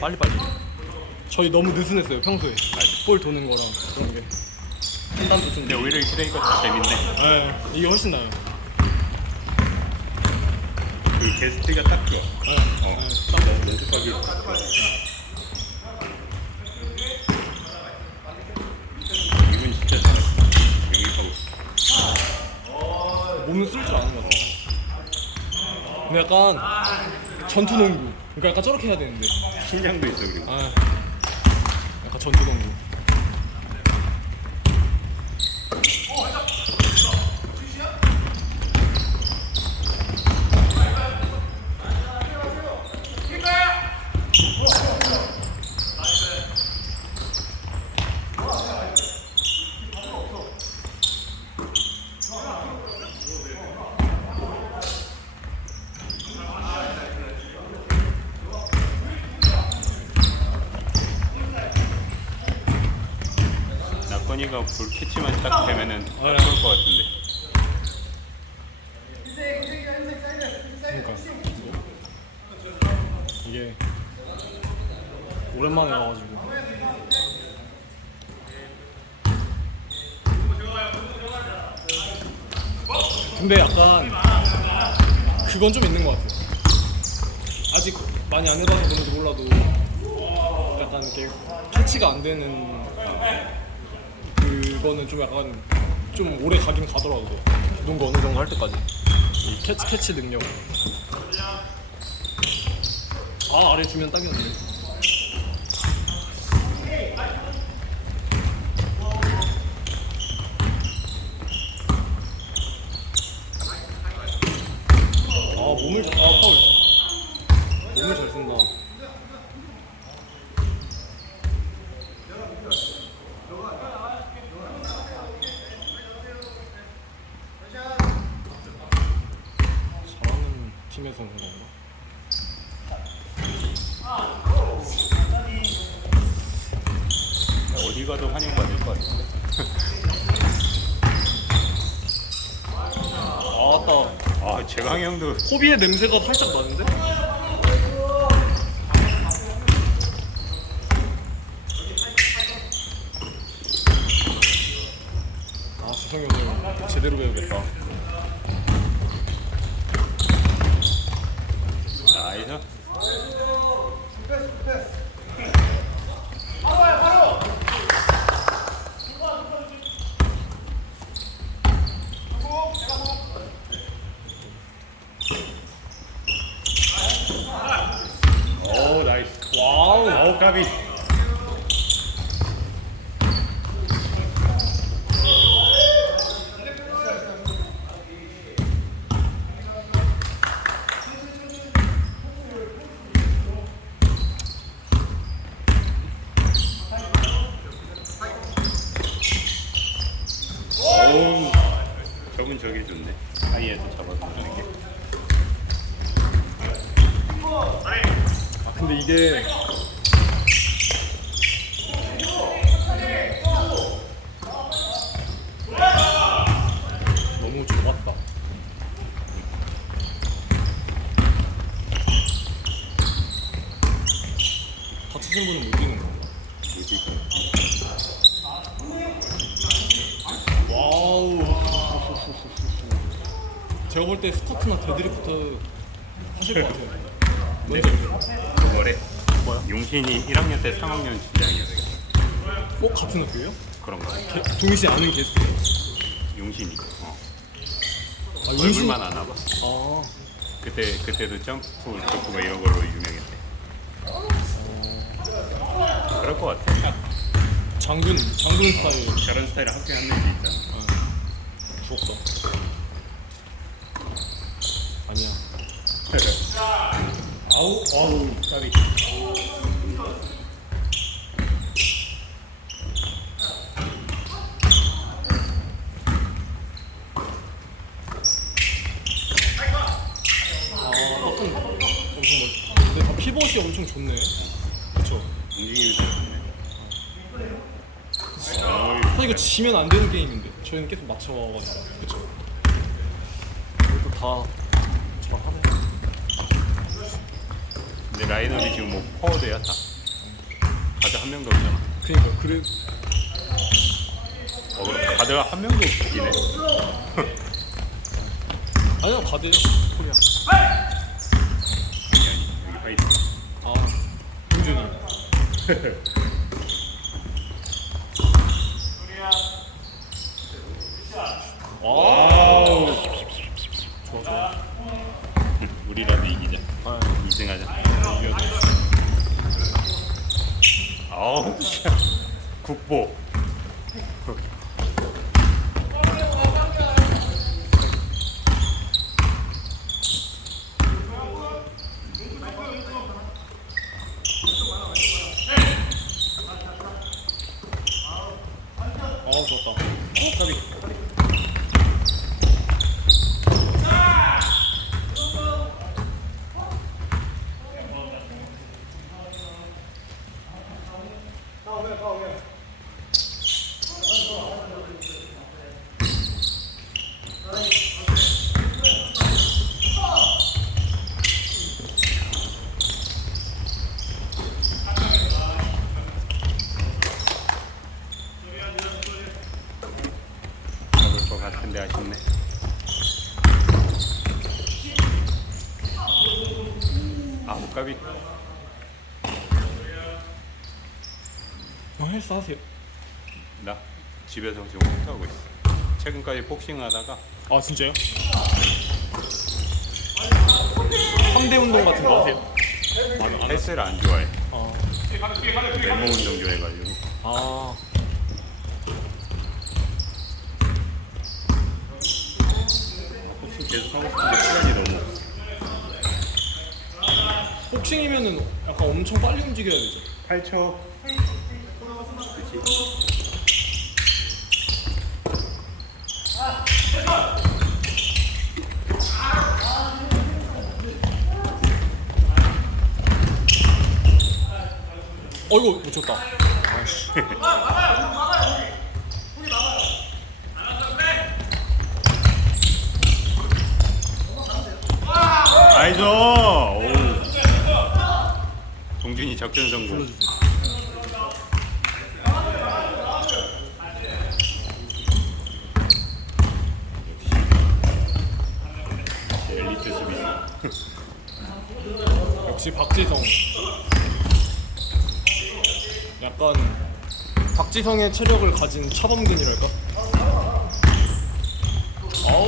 빨리 빨리. 저희 너무 느슨했어요 평소에. 볼 도는 거랑 그런 게. 판단도 좀. 근데 오히려 이렇게 되니까 더 재밌네. 네, 이게 훨씬 나아요. 그 게스트가 딱 좋아. 네, 어. 네. 연습하기. 이건 진짜 잘해. 영입하고. 몸은 쓸 줄 아는 것 같아. 근데 약간 전투농구. 그러니까 약간 저렇게 해야 되는데. 신장도 있어 그리고. 아, 약간 전투농구. 낙건이가 볼 캐치만 딱 되면은 딱 네. 좋을 것 같은데. 그러니까 이게 오랜만에 와가지고. 근데 약간 그건 좀 있는 것 같아요. 아직 많이 안 해봐서 그런지 몰라도 약간 이렇게 캐치가 안 되는 그거는 좀 약간 좀 오래 가긴 가더라고요. 농구 어느 정도 할 때까지. 이 캐치 캐치 능력. 아 아래 주면 딱이었는데. 아 몸을 잘, 아 파울. 몸을 잘 쓴다. 잘하는 팀에서 그런 건가? 어디 가도 환영받을 것 같은데. 아따 아 재광이 형도 코비의 냄새가 살짝 나는데? 아 주성이 오늘 제대로 배우겠다 나이스. 오 나이스. 와우 아우 까비. 오, 저분 저게 좋네. 아이에서 잡아서 하는 게. 아 근데 이게 너무 좁았다 분은 못 뛰는 건가? 뭐지? 와우 제가 볼 때 스쿼트나 데드리프트 하실 것 같아요? 그 뭐래? 뭐야? 용신이 1학년 때 3학년 주장이었어. 어? 같은 학교예요? 그런 거. 게, 동희 씨 아는 게스트 용신이. 어. 아 얼굴만 아나 봐. 아 그때 그때도 점프 좋고 막 이런 걸로 유명했대. 그럴 것 같아. 장군 장군 스타일 저런 스타일 학교에 한 명이 있잖아. 어. 부럽다 아니야 아우 아우 까비. 아 떴던 엄청 멋있다 근데 다 피벗이 엄청 좋네 그쵸 움직임이 좋네. 사실 이거 지면 안 되는 게임인데 저희는 계속 맞춰가지고 그쵸 그래도 다 잘하네 근데 라인업이 지금 뭐 포워드야 다. 가드 한 명도 없잖아. 그니까 그래 어, 그럼 가드가 한 명도 없기네. 아니야 가드요 코리아 여기 파이트. 아 동준이 와우. 좋아 좋아 우리라도 이기자. 아, 2승하자. 아우, 씨. 국보. 아 좋았다 어 까비 먹을 것 같은데 아쉽네. 아, 목가비. 어, 헬스 하세요 나 집에서 지금 홈트하고 있어. 최근까지 복싱 하다가 아 진짜요? 3대 운동 같은 거 하세요? 헬스를 안 좋아해. 아, 외모 운동 좋아해가지고. 아 복싱 계속 하고 싶은데 시간이 너무 없어. 복싱이면은 약간 엄청 빨리 움직여야 되죠 8초. 그치? 어이구 놓쳤다 나이스! 오. 동준이 작전 성공. 불러주세요 엘리트 수비수. 역시 박지성 약간 박지성의 체력을 가진 차범근이랄까?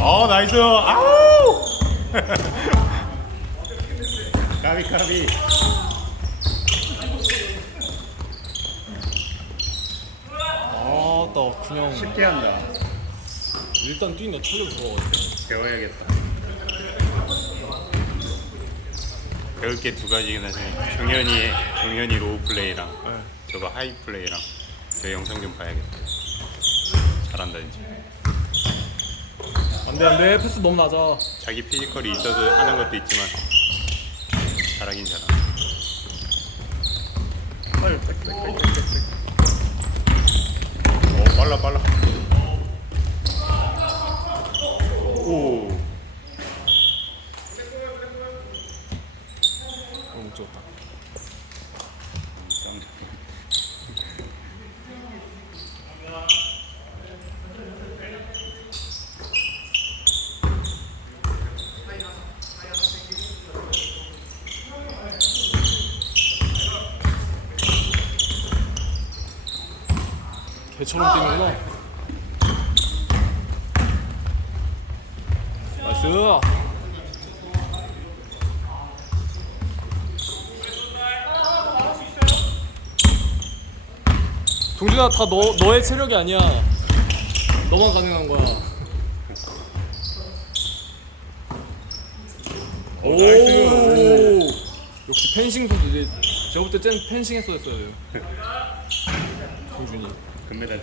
어 나이스 아우 까비 까비. 아나 그냥 쉽게 한다. 일단 뛰네 털려 들어가지고. 배워야겠다. 배울 게 두 가지긴 하지. 종현이의 종현이 로우 플레이랑 네. 저거 하이 플레이랑 저 영상 좀 봐야겠다. 잘한다 진짜 안돼 안돼. 패스 너무 낮아. 자기 피지컬이 있어서 하는 것도 있지만 잘하긴 잘하 빨리 빽빽빽빽빽 오 빨라 빨라 개처럼 뛰는구나 나이스. 동준아 다 너, 너의 체력이 아니야. 너만 가능한 거야. 오. 역시 펜싱 선수 이제 제가 볼때 쟤는 펜싱 했어야 돼요 동준이 금메달